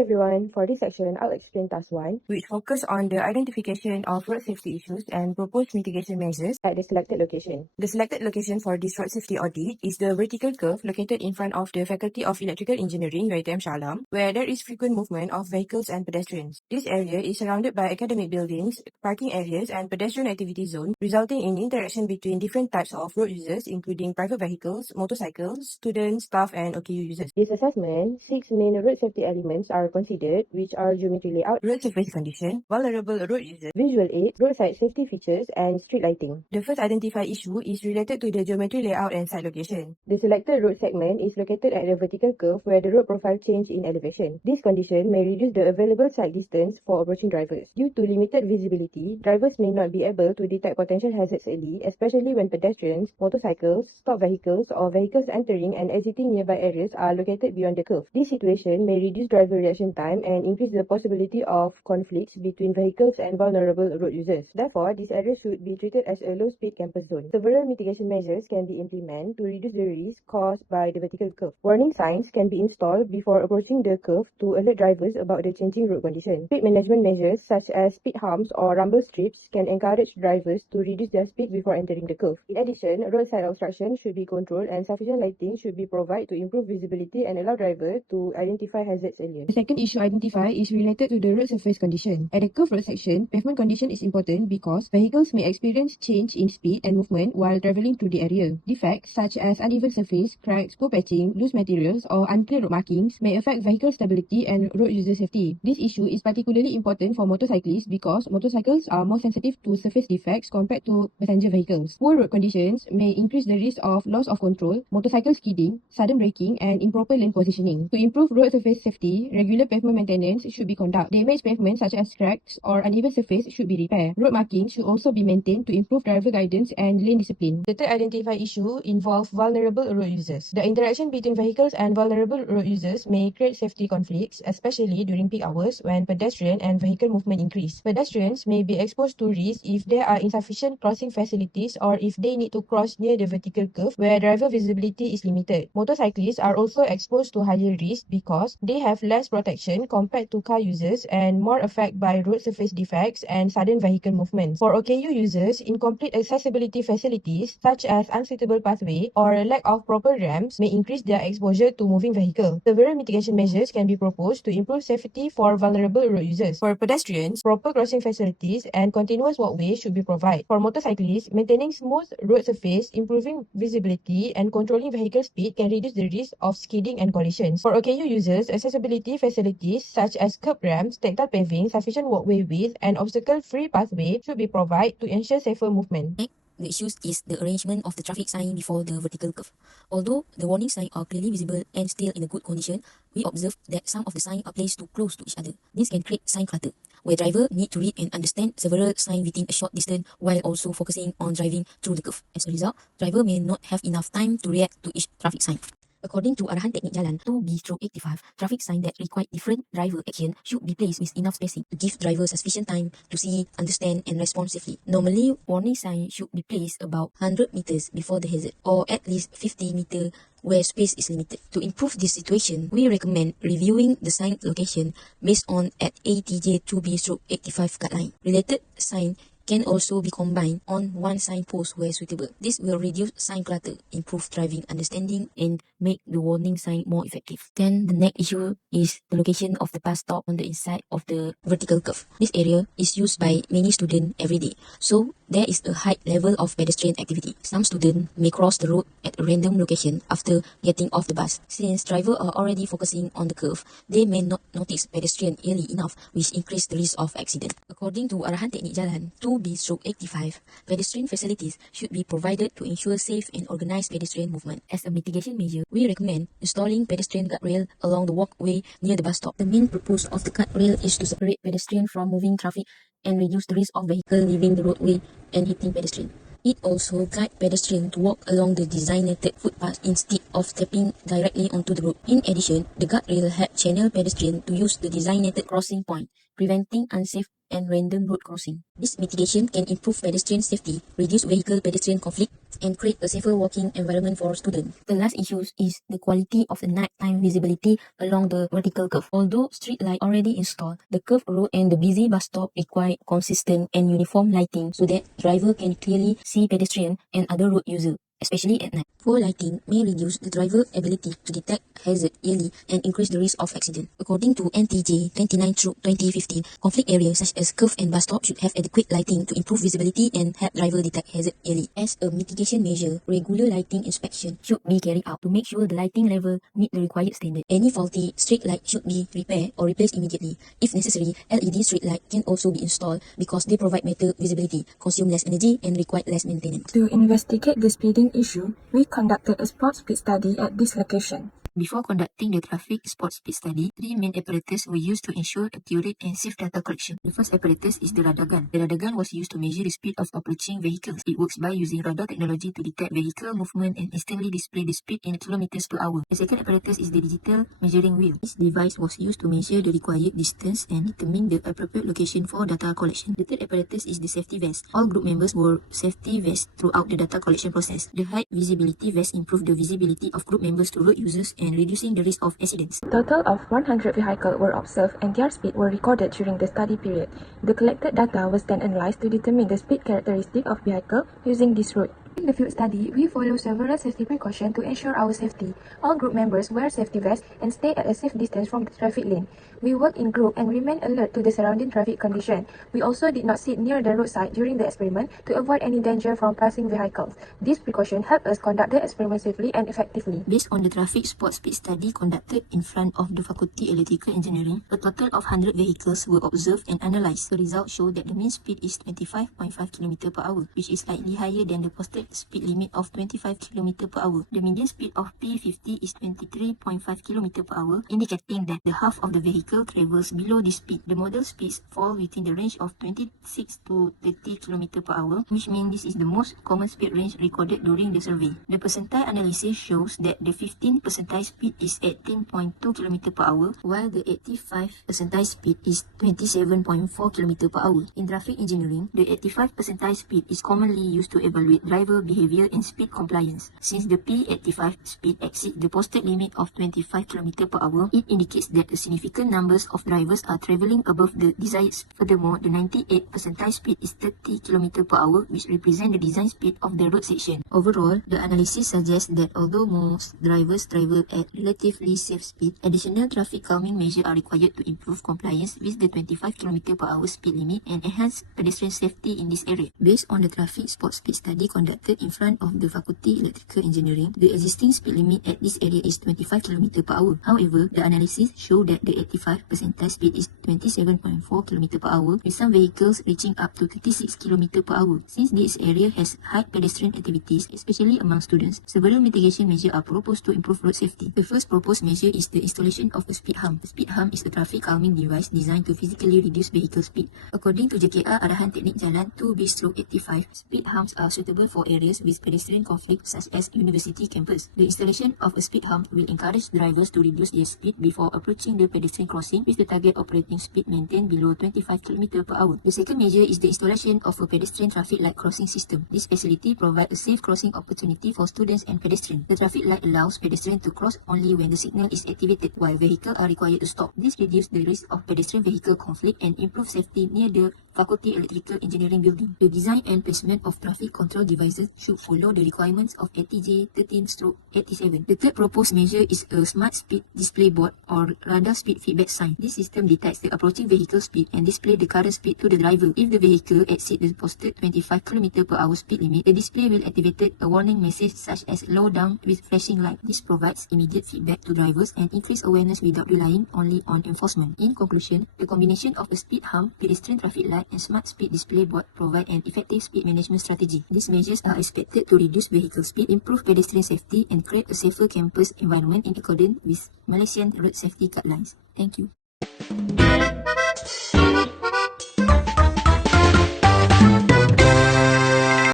everyone, for this section, I'll explain task 1, which focus on the identification of road safety issues and proposed mitigation measures at the selected location. The selected location for this road safety audit is the vertical curve located in front of the Faculty of Electrical Engineering, UiTM Shalam, where there is frequent movement of vehicles and pedestrians. This area is surrounded by academic buildings, parking areas, and pedestrian activity zones, resulting in interaction between different types of road users, including private vehicles, motorcycles, students, staff, and OKU users. This assessment, 6 main road safety elements are considered, which are geometry layout, road surface condition, vulnerable road users, visual aids, roadside safety features, and street lighting. The first identified issue is related to the geometry layout and site location. The selected road segment is located at a vertical curve where the road profile change in elevation. This condition may reduce the available sight distance for approaching drivers. Due to limited visibility, drivers may not be able to detect potential hazards early, especially when pedestrians, motorcycles, stop vehicles, or vehicles entering and exiting nearby areas are located beyond the curve. This situation may reduce driver reaction time and increase the possibility of conflicts between vehicles and vulnerable road users. Therefore, this area should be treated as a low-speed campus zone. Several mitigation measures can be implemented to reduce the risk caused by the vertical curve. Warning signs can be installed before approaching the curve to alert drivers about the changing road condition. Speed management measures such as speed humps or rumble strips can encourage drivers to reduce their speed before entering the curve. In addition, roadside obstruction should be controlled and sufficient lighting should be provided to improve visibility and allow drivers to identify hazards earlier. The second issue identified is related to the road surface condition. At the curved road section, pavement condition is important because vehicles may experience change in speed and movement while traveling through the area. Defects such as uneven surface, cracks, poor patching, loose materials, or unclear road markings may affect vehicle stability and road user safety. This issue is particularly important for motorcyclists because motorcycles are more sensitive to surface defects compared to passenger vehicles. Poor road conditions may increase the risk of loss of control, motorcycle skidding, sudden braking, and improper lane positioning. To improve road surface safety, regular pavement maintenance should be conducted. Damaged pavement such as cracks or uneven surface should be repaired. Road markings should also be maintained to improve driver guidance and lane discipline. The third identified issue involves vulnerable road users. The interaction between vehicles and vulnerable road users may create safety conflicts, especially during peak hours when pedestrian and vehicle movement increase. Pedestrians may be exposed to risk if there are insufficient crossing facilities or if they need to cross near the vertical curve where driver visibility is limited. Motorcyclists are also exposed to higher risk because they have less protection compared to car users and more affected by road surface defects and sudden vehicle movement. For OKU users, incomplete accessibility facilities such as unsuitable pathway or a lack of proper ramps may increase their exposure to moving vehicles. Several mitigation measures can be proposed to improve safety for vulnerable road users. For pedestrians, proper crossing facilities and continuous walkways should be provided. For motorcyclists, maintaining smooth road surface, improving visibility, and controlling vehicle speed can reduce the risk of skidding and collisions. For OKU users, accessibility facilities such as curb ramps, tactile paving, sufficient walkway width, and obstacle-free pathway should be provided to ensure safer movement. The issue is the arrangement of the traffic sign before the vertical curve. Although the warning signs are clearly visible and still in a good condition, we observe that some of the signs are placed too close to each other. This can create sign clutter, where drivers need to read and understand several signs within a short distance while also focusing on driving through the curve. As a result, driver may not have enough time to react to each traffic sign. According to Arahan Teknik Jalan 2B/85, traffic signs that require different driver action should be placed with enough spacing to give drivers sufficient time to see, understand, and respond safely. Normally, warning signs should be placed about 100 meters before the hazard, or at least 50 meters where space is limited. To improve this situation, we recommend reviewing the sign location based on at ATJ2B/85 guideline. Related sign can also be combined on one signpost where suitable. This will reduce sign clutter, improve driving understanding, and make the warning sign more effective. Then the next issue is the location of the bus stop on the inside of the vertical curve. This area is used by many students every day, so there is a high level of pedestrian activity. Some students may cross the road at a random location after getting off the bus. Since drivers are already focusing on the curve, they may not notice pedestrian early enough, which increase the risk of accident. According to Arahan Teknik Jalan 2B/85, pedestrian facilities should be provided to ensure safe and organized pedestrian movement. As a mitigation measure, we recommend installing pedestrian guardrail along the walkway near the bus stop. The main purpose of the guardrail is to separate pedestrian from moving traffic and reduce the risk of vehicle leaving the roadway and hitting pedestrian. It also guides pedestrians to walk along the designated footpath instead of stepping directly onto the road. In addition, the guardrail helps channel pedestrians to use the designated crossing point, preventing unsafe and random road crossing. This mitigation can improve pedestrian safety, reduce vehicle-pedestrian conflict, and create a safer walking environment for students. The last issue is the quality of the nighttime visibility along the vertical curve. Although street light already installed, the curved road and the busy bus stop require consistent and uniform lighting so that driver can clearly see pedestrian and other road users, especially at night. Poor lighting may reduce the driver's ability to detect hazard early and increase the risk of accident. According to NTJ 29/2015, conflict areas such as curve and bus stop should have adequate lighting to improve visibility and help driver detect hazard early. As a mitigation measure, regular lighting inspection should be carried out to make sure the lighting level meet the required standard. Any faulty street light should be repaired or replaced immediately. If necessary, LED street light can also be installed because they provide better visibility, consume less energy, and require less maintenance. To investigate the speeding issue, we conducted a spot speed study at this location. Before conducting the traffic spot speed study, three main apparatus were used to ensure accurate and safe data collection. The first apparatus is the radar gun. The radar gun was used to measure the speed of approaching vehicles. It works by using radar technology to detect vehicle movement and instantly display the speed in kilometers per hour. The second apparatus is the digital measuring wheel. This device was used to measure the required distance and determine the appropriate location for data collection. The third apparatus is the safety vest. All group members wore safety vests throughout the data collection process. The height visibility vest improved the visibility of group members to road users and reducing the risk of accidents. Total of 100 vehicles were observed and their speed were recorded during the study period. The collected data was then analyzed to determine the speed characteristic of vehicle using this route. In the field study, we follow several safety precautions to ensure our safety. All group members wear safety vests and stay at a safe distance from the traffic lane. We work in group and remain alert to the surrounding traffic condition. We also did not sit near the roadside during the experiment to avoid any danger from passing vehicles. These precautions help us conduct the experiment safely and effectively. Based on the traffic spot speed study conducted in front of the Faculty Electrical Engineering, a total of 100 vehicles were observed and analyzed. The results show that the mean speed is 25.5 km per hour, which is slightly higher than the posted speed limit of 25 km per hour. The median speed of P50 is 23.5 km per hour, indicating that the half of the vehicle travels below this speed. The model speeds fall within the range of 26 to 30 km per hour, which means this is the most common speed range recorded during the survey. The percentile analysis shows that the 15 percentile speed is 18.2 km per hour, while the 85 percentile speed is 27.4 km per hour. In traffic engineering, the 85 percentile speed is commonly used to evaluate driver behavior and speed compliance. Since the P85 speed exceeds the posted limit of 25 km per hour, it indicates that a significant numbers of drivers are traveling above the desired speed. Furthermore, the 98 percentile speed is 30 km per hour, which represents the design speed of the road section. Overall, the analysis suggests that although most drivers travel at relatively safe speed, additional traffic calming measures are required to improve compliance with the 25 km per hour speed limit and enhance pedestrian safety in this area. Based on the traffic spot speed study conducted in front of the Faculty Electrical Engineering, the existing speed limit at this area is 25 km per hour. However, the analysis showed that the 85 percentile speed is 27.4 km per hour, with some vehicles reaching up to 36 km per hour. Since this area has high pedestrian activities, especially among students, several mitigation measures are proposed to improve road safety. The first proposed measure is the installation of a speed hump. A speed hump is a traffic calming device designed to physically reduce vehicle speed. According to JKA Arahan Teknik Jalan 2B/85, speed humps are suitable for areas with pedestrian conflict such as university campus. The installation of a speed hump will encourage drivers to reduce their speed before approaching the pedestrian crossing, with the target operating speed maintained below 25 km per hour. The second measure is the installation of a pedestrian traffic light crossing system. This facility provides a safe crossing opportunity for students and pedestrians. The traffic light allows pedestrians to cross only when the signal is activated, while vehicles are required to stop. This reduces the risk of pedestrian-vehicle conflict and improves safety near the Faculty Electrical Engineering building. The design and placement of traffic control devices should follow the requirements of ATJ 13/87. The third proposed measure is a smart speed display board or radar speed feedback sign. This system detects the approaching vehicle speed and displays the current speed to the driver. If the vehicle exceeds the posted 25 km per hour speed limit, the display will activate a warning message such as slow down with flashing light. This provides immediate feedback to drivers and increase awareness without relying only on enforcement. In conclusion, the combination of a speed hump, pedestrian traffic light, and smart speed display board provide an effective speed management strategy. These measures are expected to reduce vehicle speed, improve pedestrian safety, and create a safer campus environment in accordance with Malaysian road safety guidelines. Thank you.